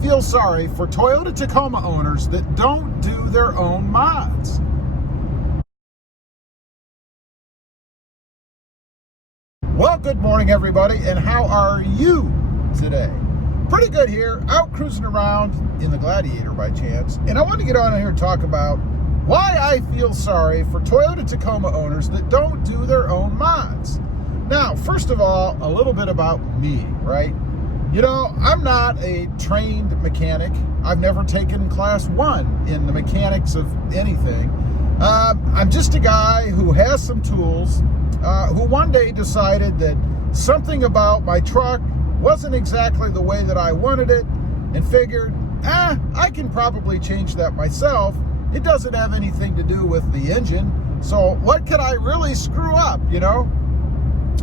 feel sorry for Toyota Tacoma owners that don't do their own mods. Well, good morning, everybody, and how are you today? Pretty good here, out cruising around in the Gladiator by chance, and I want to get on here and talk about why I feel sorry for Toyota Tacoma owners that don't do their own mods. Now, first of all, a little bit about me, right? You know, I'm not a trained mechanic. I've never taken class 1 in the mechanics of anything. I'm just a guy who has some tools, who one day decided that something about my truck wasn't exactly the way that I wanted it, and figured, I can probably change that myself. It doesn't have anything to do with the engine, so what could I really screw up, you know?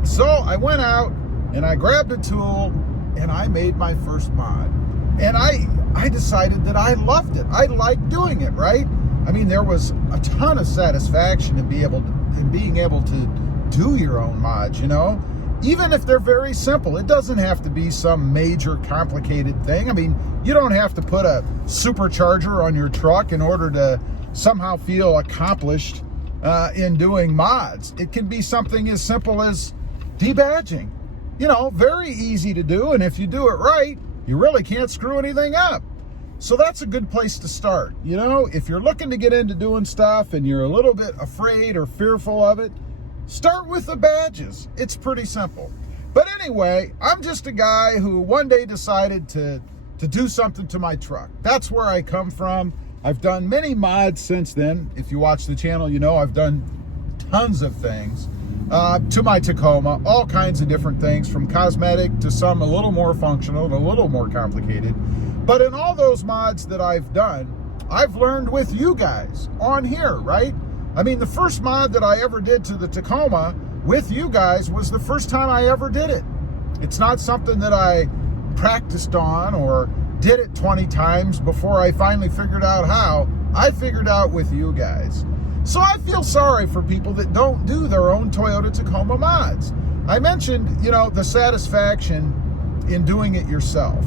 So I went out and I grabbed a tool and I made my first mod. And I decided that I loved it. I liked doing it, right? I mean, there was a ton of satisfaction in being able to do your own mods, you know? Even if they're very simple. It doesn't have to be some major complicated thing. I mean, you don't have to put a supercharger on your truck in order to somehow feel accomplished in doing mods. It can be something as simple as debadging. You know, very easy to do, and if you do it right, you really can't screw anything up. So that's a good place to start. You know, if you're looking to get into doing stuff and you're a little bit afraid or fearful of it, start with the badges. It's pretty simple. But anyway, I'm just a guy who one day decided to do something to my truck. That's where I come from. I've done many mods since then. If you watch the channel, you know I've done tons of things to my Tacoma, all kinds of different things, from cosmetic to some a little more functional and a little more complicated. But in all those mods that I've done, I've learned with you guys on here, right? I mean, the first mod that I ever did to the Tacoma with you guys was the first time I ever did it. It's not something that I practiced on or did it 20 times before I finally figured out how. I figured out with you guys. So I feel sorry for people that don't do their own Toyota Tacoma mods. I mentioned, you know, the satisfaction in doing it yourself.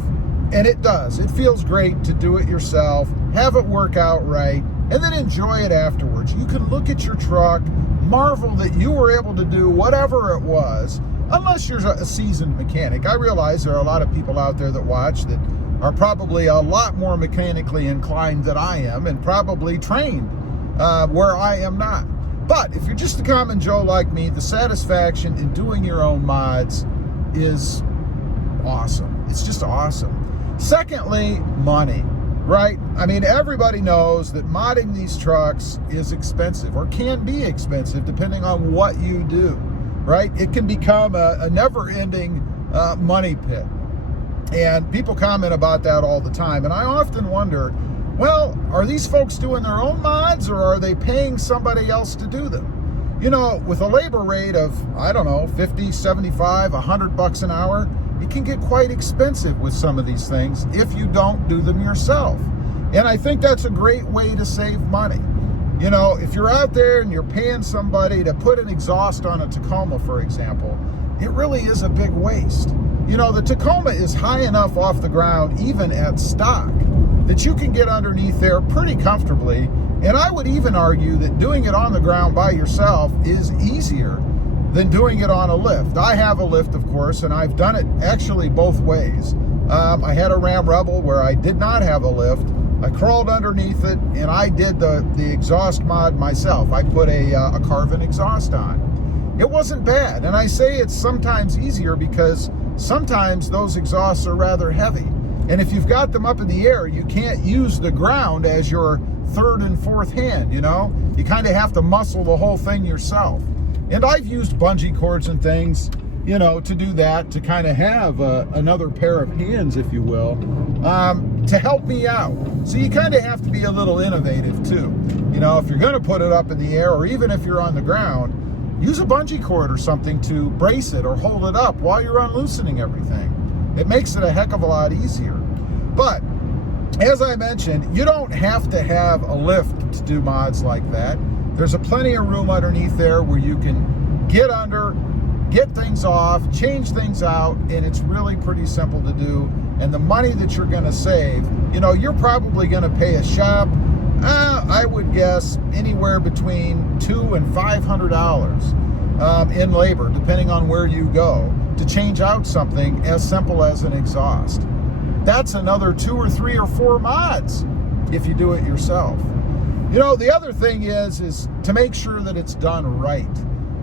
And it does. It feels great to do it yourself, have it work out right, and then enjoy it afterwards. You can look at your truck, marvel that you were able to do whatever it was, unless you're a seasoned mechanic. I realize there are a lot of people out there that watch that are probably a lot more mechanically inclined than I am, and probably trained where I am not. But if you're just a common Joe like me, the satisfaction in doing your own mods is awesome. It's just awesome. Secondly, money, right? I mean, everybody knows that modding these trucks is expensive, or can be expensive depending on what you do, right? It can become a never-ending money pit. And people comment about that all the time. And I often wonder, well, are these folks doing their own mods, or are they paying somebody else to do them? You know, with a labor rate of, I don't know, 50, 75, 100 bucks an hour, it can get quite expensive with some of these things if you don't do them yourself. And I think that's a great way to save money. You know, if you're out there and you're paying somebody to put an exhaust on a Tacoma, for example, it really is a big waste. You know, the Tacoma is high enough off the ground, even at stock, that you can get underneath there pretty comfortably. And I would even argue that doing it on the ground by yourself is easier than doing it on a lift. I have a lift, of course, and I've done it actually both ways. I had a Ram Rebel where I did not have a lift. I crawled underneath it, and I did the exhaust mod myself. I put a carbon exhaust on. It wasn't bad, and I say it's sometimes easier because sometimes those exhausts are rather heavy. And if you've got them up in the air, you can't use the ground as your third and fourth hand, you know? You kind of have to muscle the whole thing yourself. And I've used bungee cords and things, you know, to do that, to kind of have another pair of hands, if you will, to help me out. So you kind of have to be a little innovative too. You know, if you're going to put it up in the air, or even if you're on the ground, use a bungee cord or something to brace it or hold it up while you're unloosening everything. It makes it a heck of a lot easier. But as I mentioned, you don't have to have a lift to do mods like that. There's a plenty of room underneath there where you can get under, get things off, change things out, and it's really pretty simple to do. and the money that you're going to save, you know, you're probably going to pay a shop, I would guess anywhere between $200 and $500 in labor, depending on where you go, to change out something as simple as an exhaust. That's another 2 or 3 or 4 mods if you do it yourself. You know, the other thing is to make sure that it's done right.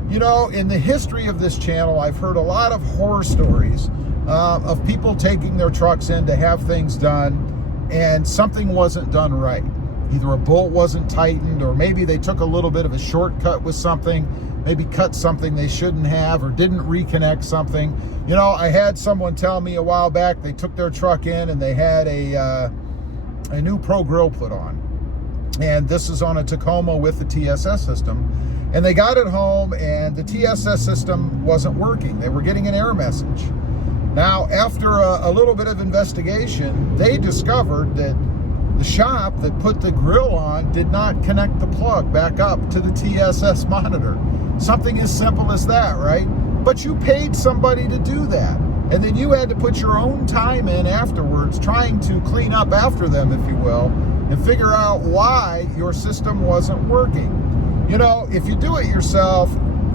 You know, in the history of this channel, I've heard a lot of horror stories of people taking their trucks in to have things done and something wasn't done right. Either a bolt wasn't tightened, or maybe they took a little bit of a shortcut with something, maybe cut something they shouldn't have, or didn't reconnect something. You know, I had someone tell me a while back they took their truck in and they had a new Pro Grill put on. And this is on a Tacoma with the TSS system. And they got it home and the TSS system wasn't working. They were getting an error message. Now, after a little bit of investigation, they discovered that the shop that put the grill on did not connect the plug back up to the TSS monitor. Something as simple as that, right? But you paid somebody to do that. And then you had to put your own time in afterwards trying to clean up after them, if you will, and figure out why your system wasn't working. You know, if you do it yourself,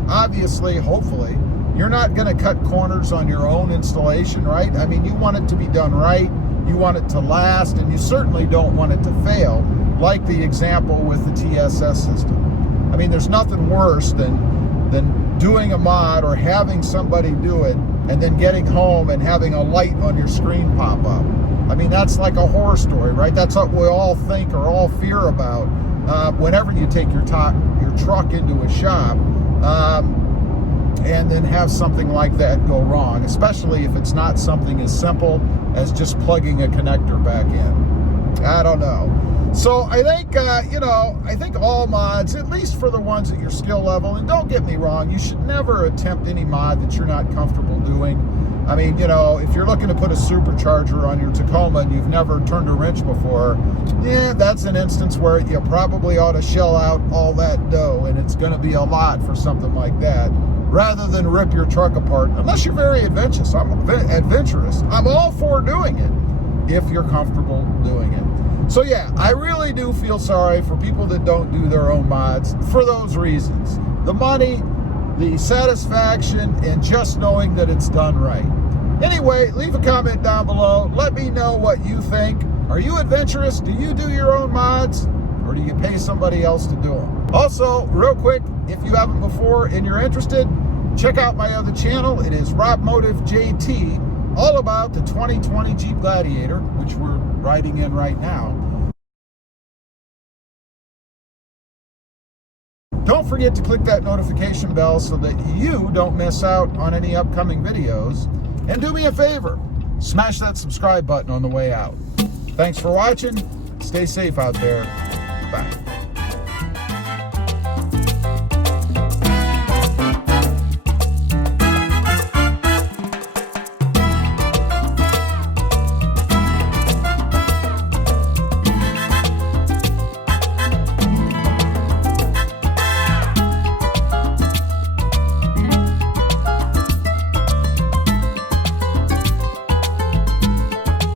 obviously, hopefully, you're not going to cut corners on your own installation, right? I mean, you want it to be done right, you want it to last, and you certainly don't want it to fail, like the example with the TSS system. I mean, there's nothing worse than doing a mod or having somebody do it and then getting home and having a light on your screen pop up. I mean, that's like a horror story, right? That's what we all think or all fear about whenever you take your truck into a shop and then have something like that go wrong, especially if it's not something as simple as just plugging a connector back in. I don't know. So I think, you know, I think all mods, at least for the ones at your skill level, and don't get me wrong, you should never attempt any mod that you're not comfortable doing. I mean, you know, if you're looking to put a supercharger on your Tacoma and you've never turned a wrench before, yeah, that's an instance where you probably ought to shell out all that dough, and it's going to be a lot for something like that, rather than rip your truck apart, unless you're very adventurous. I'm all for doing it if you're comfortable doing it. So yeah, I really do feel sorry for people that don't do their own mods for those reasons. The money, the satisfaction, and just knowing that it's done right. Anyway, leave a comment down below. Let me know what you think. Are you adventurous? Do you do your own mods? Or do you pay somebody else to do them? Also, real quick, if you haven't before and you're interested, check out my other channel. It is RobMotive JT, all about the 2020 Jeep Gladiator, which we're riding in right now. Don't forget to click that notification bell so that you don't miss out on any upcoming videos. And do me a favor, smash that subscribe button on the way out. Thanks for watching. Stay safe out there. Bye.